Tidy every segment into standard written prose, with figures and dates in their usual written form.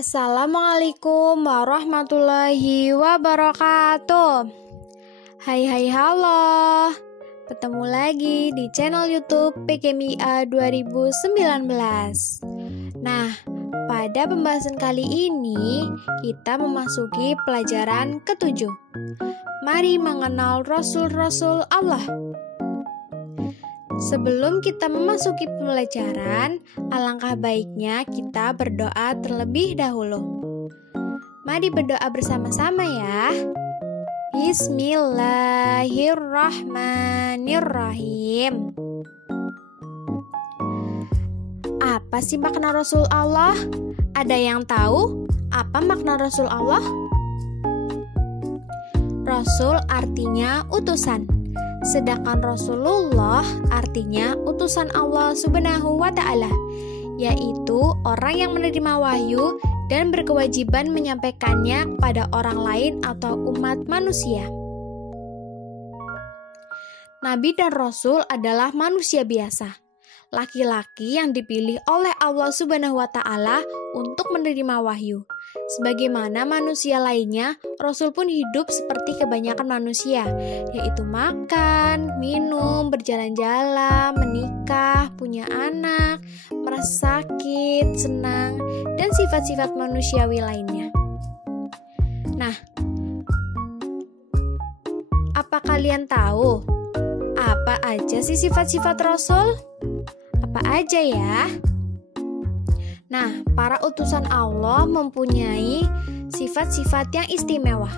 Assalamualaikum warahmatullahi wabarakatuh. Halo. Ketemu lagi di channel YouTube PKMIA 2019. Nah, pada pembahasan kali ini kita memasuki pelajaran ke-7. Mari mengenal Rasul-Rasul Allah. Sebelum kita memasuki pembelajaran, alangkah baiknya kita berdoa terlebih dahulu. Mari berdoa bersama-sama ya. Bismillahirrahmanirrahim. Apa sih makna Rasul Allah? Ada yang tahu apa makna Rasul Allah? Rasul artinya utusan. Sedangkan Rasulullah artinya utusan Allah Subhanahu wa Ta'ala, yaitu orang yang menerima wahyu dan berkewajiban menyampaikannya pada orang lain atau umat manusia. Nabi dan Rasul adalah manusia biasa, laki-laki yang dipilih oleh Allah Subhanahu wa Ta'ala untuk menerima wahyu. Sebagaimana manusia lainnya, Rasul pun hidup seperti kebanyakan manusia, yaitu makan, minum, berjalan-jalan, menikah, punya anak, merasa sakit, senang, dan sifat-sifat manusiawi lainnya. Nah, apa kalian tahu apa aja sih sifat-sifat Rasul? Apa aja ya? Nah, para utusan Allah mempunyai sifat-sifat yang istimewa.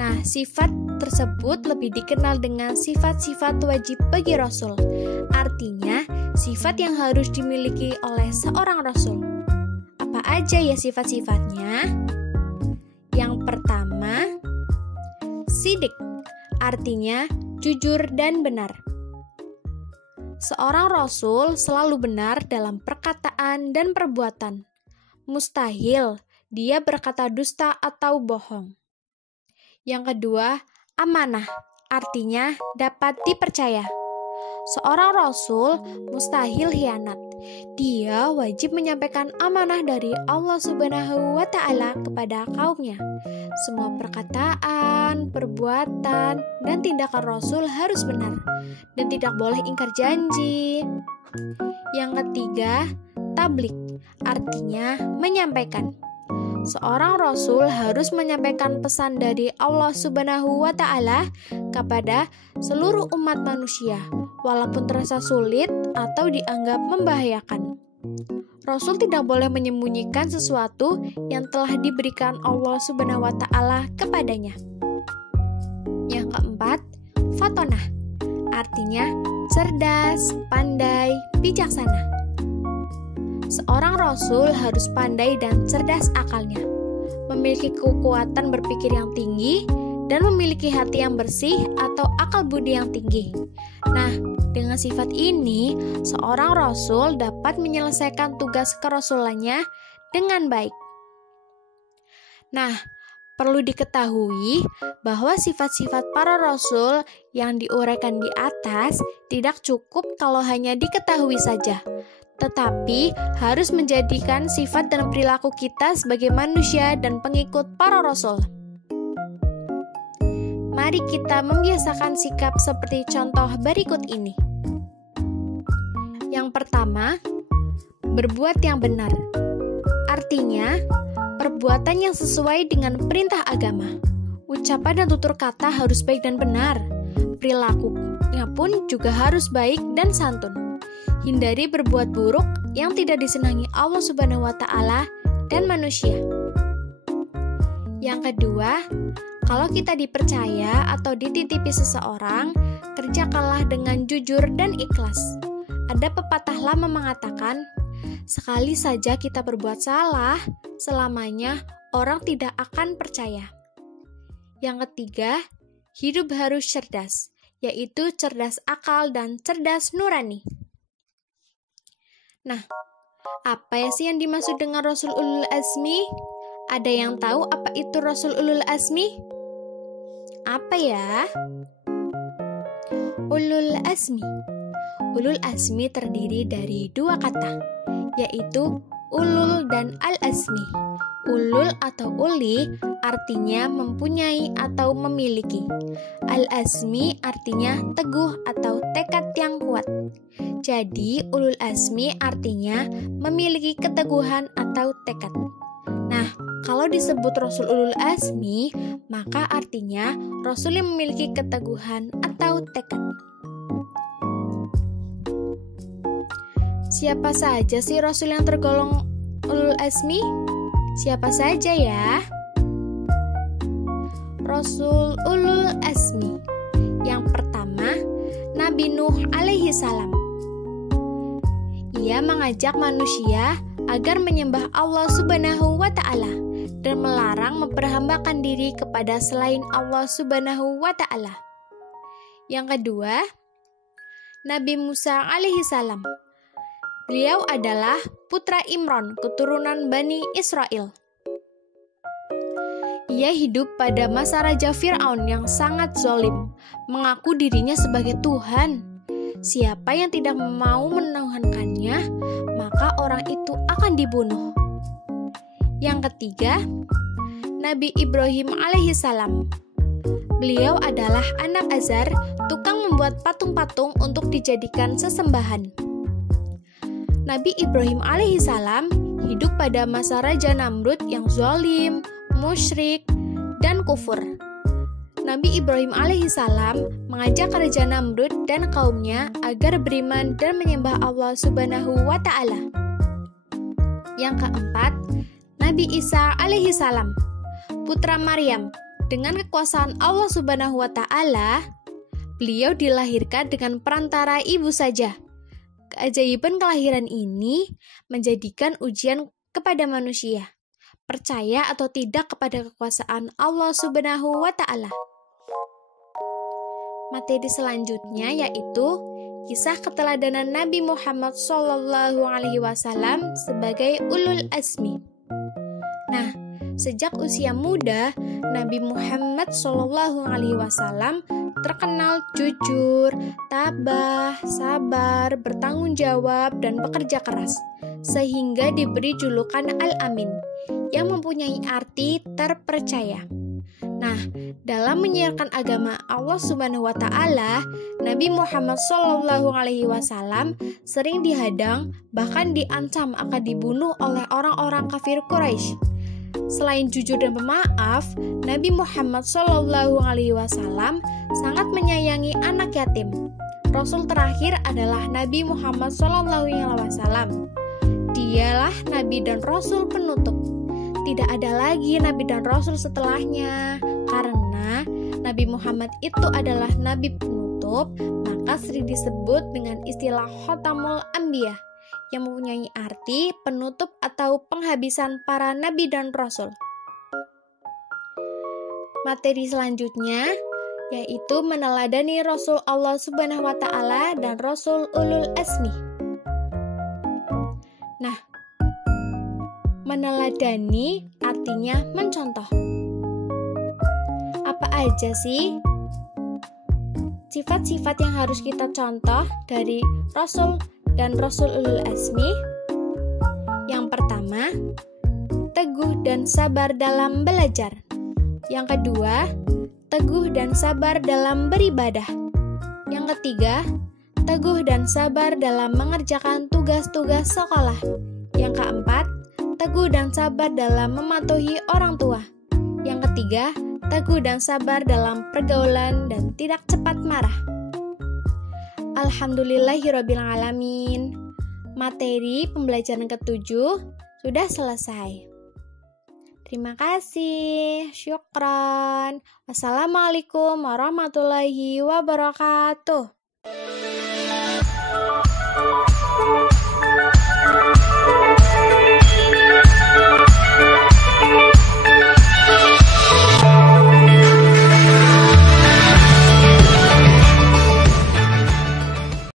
Nah, sifat tersebut lebih dikenal dengan sifat-sifat wajib bagi Rasul. Artinya, sifat yang harus dimiliki oleh seorang Rasul. Apa aja ya sifat-sifatnya? Yang pertama, sidik. Artinya, jujur dan benar. Seorang Rasul selalu benar dalam perkataan dan perbuatan. Mustahil dia berkata dusta atau bohong. Yang kedua, amanah. Artinya dapat dipercaya. Seorang Rasul mustahil khianat. Dia wajib menyampaikan amanah dari Allah Subhanahu wa Ta'ala kepada kaumnya. Semua perkataan, perbuatan, dan tindakan Rasul harus benar dan tidak boleh ingkar janji. Yang ketiga, tablik. Artinya menyampaikan. Seorang Rasul harus menyampaikan pesan dari Allah Subhanahu wa Ta'ala kepada seluruh umat manusia, walaupun terasa sulit atau dianggap membahayakan. Rasul tidak boleh menyembunyikan sesuatu yang telah diberikan Allah Subhanahu wa Ta'ala kepadanya. Yang keempat, fatonah. Artinya cerdas, pandai, bijaksana. Seorang Rasul harus pandai dan cerdas akalnya, memiliki kekuatan berpikir yang tinggi, dan memiliki hati yang bersih atau akal budi yang tinggi. Nah, dengan sifat ini, seorang Rasul dapat menyelesaikan tugas kerasulannya dengan baik. Nah, perlu diketahui bahwa sifat-sifat para Rasul yang diuraikan di atas tidak cukup kalau hanya diketahui saja, tetapi harus menjadikan sifat dan perilaku kita sebagai manusia dan pengikut para Rasul. Mari kita membiasakan sikap seperti contoh berikut ini. Yang pertama, berbuat yang benar. Artinya, perbuatan yang sesuai dengan perintah agama. Ucapan dan tutur kata harus baik dan benar. Perilakunya pun juga harus baik dan santun. Hindari berbuat buruk yang tidak disenangi Allah Subhanahu wa Ta'ala dan manusia. Yang kedua, kalau kita dipercaya atau dititipi seseorang, kerjakanlah dengan jujur dan ikhlas. Ada pepatah lama mengatakan, sekali saja kita berbuat salah, selamanya orang tidak akan percaya. Yang ketiga, hidup harus cerdas, yaitu cerdas akal dan cerdas nurani. Nah, apa ya sih yang dimaksud dengan Rasul Ulul Azmi? Ada yang tahu apa itu Rasul Ulul Azmi? Apa ya? Ulul Azmi. Ulul Azmi terdiri dari dua kata, yaitu ulul dan al-azmi. Ulul atau uli artinya mempunyai atau memiliki. Al-azmi artinya teguh atau tekad yang kuat. Jadi ulul azmi artinya memiliki keteguhan atau tekad. Nah, kalau disebut Rasul ulul azmi, maka artinya Rasul yang memiliki keteguhan atau tekad. Siapa saja sih Rasul yang tergolong ulul azmi? Siapa saja ya? Rasul ulul azmi. Yang pertama, Nabi Nuh alaihi salam. Ia mengajak manusia agar menyembah Allah Subhanahu wa ta'ala dan melarang memperhambakan diri kepada selain Allah Subhanahu wa ta'ala. Yang kedua, Nabi Musa alaihi salam. Beliau adalah putra Imran, keturunan Bani Israel. Ia hidup pada masa Raja Fir'aun yang sangat zalim, mengaku dirinya sebagai Tuhan. Siapa yang tidak mau menuhankannya, maka orang itu akan dibunuh. Yang ketiga, Nabi Ibrahim alaihi salam. Beliau adalah anak Azar, tukang membuat patung-patung untuk dijadikan sesembahan. Nabi Ibrahim alaihi salam hidup pada masa Raja Namrud yang zalim, musyrik, dan kufur. Nabi Ibrahim alaihi salam mengajak Raja Namrud dan kaumnya agar beriman dan menyembah Allah Subhanahu wa ta'ala. Yang keempat, Nabi Isa alaihi salam, putra Maryam. Dengan kekuasaan Allah Subhanahu wa ta'ala, beliau dilahirkan dengan perantara ibu saja. Keajaiban kelahiran ini menjadikan ujian kepada manusia, percaya atau tidak kepada kekuasaan Allah Subhanahu wa ta'ala. Materi selanjutnya yaitu kisah keteladanan Nabi Muhammad SAW sebagai ulul azmi. Nah, sejak usia muda, Nabi Muhammad SAW terkenal jujur, tabah, sabar, bertanggung jawab, dan bekerja keras, sehingga diberi julukan Al-Amin, yang mempunyai arti terpercaya. Nah, dalam menyiarkan agama Allah Subhanahu wa ta'ala, Nabi Muhammad SAW sering dihadang, bahkan diancam akan dibunuh oleh orang-orang kafir Quraisy. Selain jujur dan pemaaf, Nabi Muhammad SAW sangat menyayangi anak yatim. Rasul terakhir adalah Nabi Muhammad SAW. Dialah Nabi dan Rasul penutup. Tidak ada lagi Nabi dan Rasul setelahnya. Karena Nabi Muhammad itu adalah Nabi penutup, maka sering disebut dengan istilah Khotamul Anbiya, yang mempunyai arti penutup atau penghabisan para nabi dan rasul. Materi selanjutnya yaitu meneladani Rasul Allah Subhanahu wa ta'ala dan Rasul ulul azmi. Nah, meneladani artinya mencontoh. Apa aja sih sifat-sifat yang harus kita contoh dari Rasul dan Rasul ulul azmi? Yang pertama, teguh dan sabar dalam belajar. Yang kedua, teguh dan sabar dalam beribadah. Yang ketiga, teguh dan sabar dalam mengerjakan tugas-tugas sekolah. Yang keempat, teguh dan sabar dalam mematuhi orang tua. Yang ketiga, teguh dan sabar dalam pergaulan dan tidak cepat marah. Alhamdulillahirrabbilalamin. Materi pembelajaran ke-7 sudah selesai. Terima kasih. Syukran. Wassalamualaikum warahmatullahi wabarakatuh.